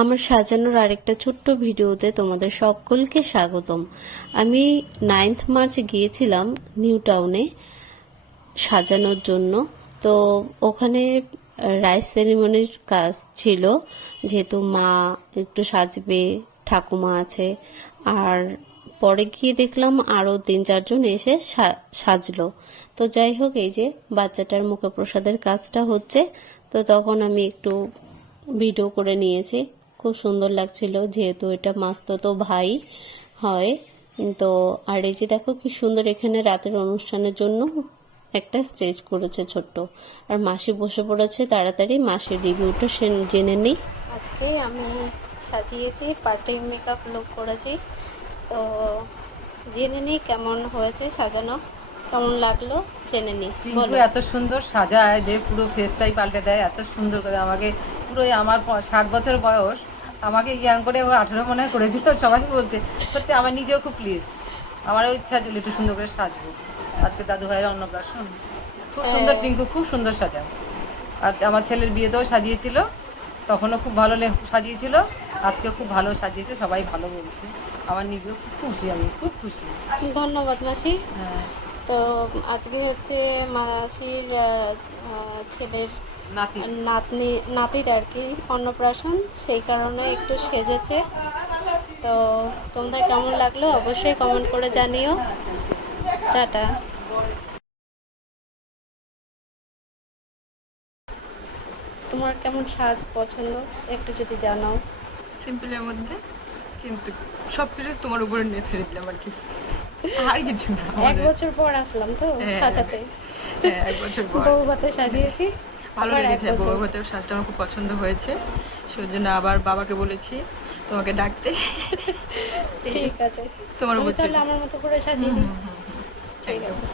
আমার সাজানোর আরেকটা ছোট্ট ভিডিওতে তোমাদের সকলকে স্বাগতম। আমি 9 মার্চ গিয়েছিলাম নিউ টাউনে সাজানোর জন্য। তো ওখানে রাইস সেরিমনির কাজ ছিল, যেহেতু মা একটু সাজবে, ঠাকুমা আছে। আর পরে গিয়ে দেখলাম আরও 3-4 জন এসে সাজলো। তো যাই হোক, এই যে বাচ্চাটার মুখে প্রসাদের কাজটা হচ্ছে, তো তখন আমি একটু ভিডিও করে নিয়েছি। খুব সুন্দর লাগছিল, যেহেতু এটা মাস্তুতো ভাই হয়। তো আর এই যে দেখো কি সুন্দর, এখানে রাতের অনুষ্ঠানের জন্য একটা স্টেজ করেছে ছোট্ট। আর মাসি বসে পড়েছে, তাড়াতাড়ি মাসির রিভিউটা জেনে নিই। আজকে আমি সাজিয়েছি, পার্টি মেকআপ লুক করেছি। তো জেনে নিই কেমন হয়েছে সাজানো, কেমন লাগলো জেনে নিই। বলো। এত সুন্দর সাজায় যে পুরো ফেসটাই পাল্টে দেয়, এত সুন্দর করে আমাকে পুরো আমার 60 বছর বয়স, আমাকে ইয়াং করে ওর 18 মনে হয় করে দিল। সবাই বলছে, সত্যি আমার নিজেও খুব প্লিজড। আমারও ইচ্ছা ছিল একটু সুন্দর করে সাজবো। আজকে দাদু ভাইয়ের অন্নপ্রাশন, খুব সুন্দর টিঙ্কু, খুব সুন্দর সাজায়। আর আমার ছেলের বিয়েতেও সাজিয়েছিল, তখনও খুব ভালো সাজিয়েছিল, আজকে খুব ভালো সাজিয়েছে, সবাই ভালো বলছে। আমার নিজেও খুব খুশি, আমি খুব খুশি। ধন্যবাদ মাসি। হ্যাঁ, তো আজকে হচ্ছে মাসির ছেলের নাতির আর কি অন্নপ্রাশন, সেই কারণে একটু সেজেছে। তো তোমাদের কেমন লাগলো অবশ্যই কমেন্ট করে জানিও। টাটা। তোমার কেমন সাজ পছন্দ একটু যদি জানাও। সিম্পলের মধ্যে, কিন্তু সব কিছু তোমার উপরে নিয়ে ছেড়ে দিলাম আর কি, আর কিছু না। 1 বছর পর আসলাম তো সাজাতে। 1 বছর পর বউ ভাতে সাজিয়েছি, ভালো লেগেছে। বউ ভাতের সাজটা আমার খুব পছন্দ হয়েছে, সেই জন্য আবার বাবাকে বলেছি তোমাকে ডাকতে। ঠিক আছে, তোমার উপর তাহলে আমার মতো করে সাজিয়ে দিই। ঠিক আছে।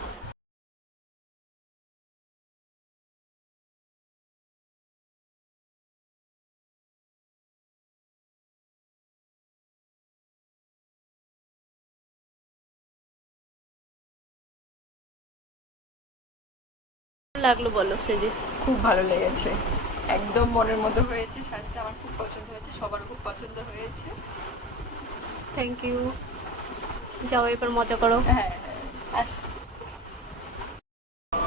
লাগলো বলো সেজে? খুব ভালো লেগেছে, একদম মনের মতো হয়েছে সাজটা, আমার খুব পছন্দ হয়েছে, সবারও খুব পছন্দ হয়েছে। Thank you. যাও এবার মজা করো। হ্যাঁ,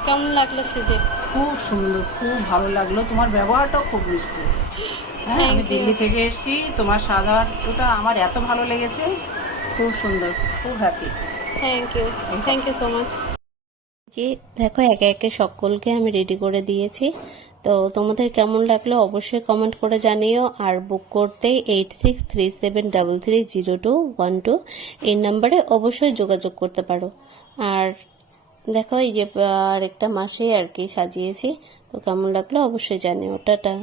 কেমন লাগলো সেজে? খুব সুন্দর, খুব ভালো লাগলো, তোমার ব্যবহারটাও খুব মিষ্টি। হ্যাঁ, আমি দিল্লি থেকে এসেছি, তোমার সাজানোটা আমার এত ভালো লেগেছে, খুব সুন্দর, খুব happy. Thank you so much. যে দেখো, একে একে সকলকে আমি রেডি করে দিয়েছি। তো তোমাদের কেমন লাগলো অবশ্যই কমেন্ট করে জানিও। আর বুক করতে 8637330212 এই নাম্বারে অবশ্যই যোগাযোগ করতে পারো। আর দেখো, এই যে আরেকটা মাসে আর কি সাজিয়েছি, তো কেমন লাগলো অবশ্যই জানিও। টাটা।